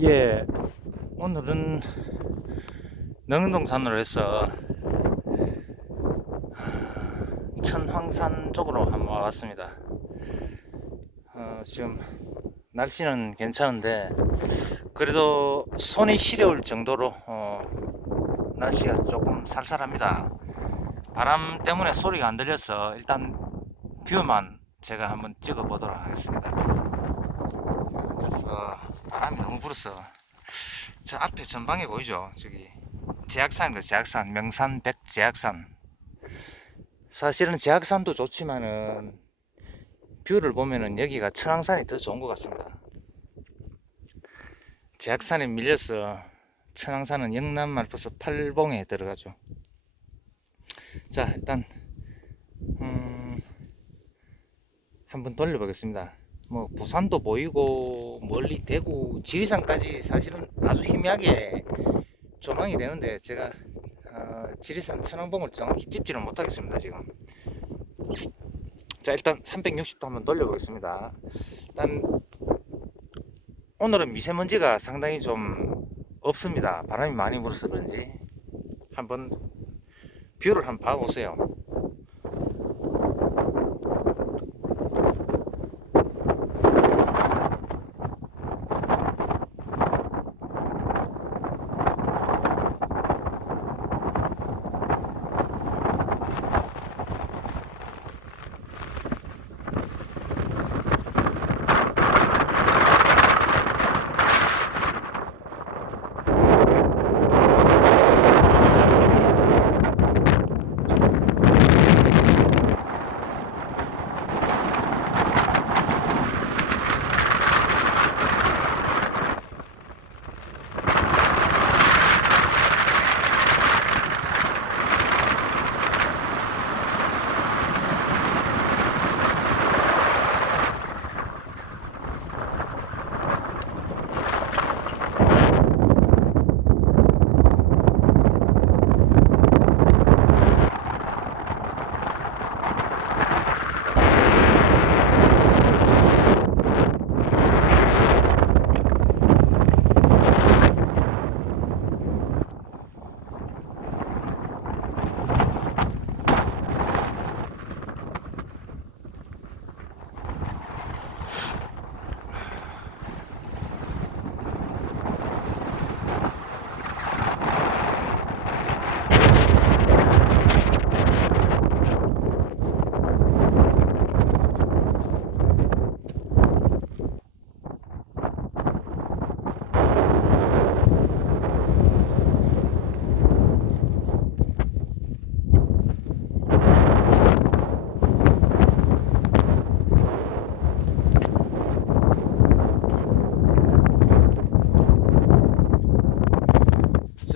예, 오늘은 능동산으로 해서 하, 천황산 쪽으로 한번 와봤습니다. 어, 지금 날씨는 괜찮은데 그래도 손이 시려울 정도로 어, 날씨가 조금 살살합니다. 바람 때문에 소리가 안 들려서 일단 뷰만 제가 한번 찍어 보도록 하겠습니다. 그래서 바람이 너무 불었어. 저 앞에 전방에 보이죠? 저기 제약산입니다. 제약산 명산 백제약산. 사실은 제약산도 좋지만은 뷰를 보면은 여기가 천왕산이 더 좋은 것 같습니다. 제약산에 밀려서 천왕산은 영남 말버스 팔봉에 들어가죠. 자 일단 음, 한번 돌려보겠습니다. 뭐 부산도 보이고 멀리 대구 지리산까지 사실은 아주 희미하게 조망이 되는데 제가 어, 지리산 천왕봉을 정확히 찝지는 못하겠습니다 지금. 자 일단 360도 한번 돌려보겠습니다. 일단 오늘은 미세먼지가 상당히 좀 없습니다. 바람이 많이 불어서 그런지 한번 뷰를 한번 봐보세요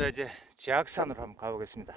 이제 제악산으로 한번 가보겠습니다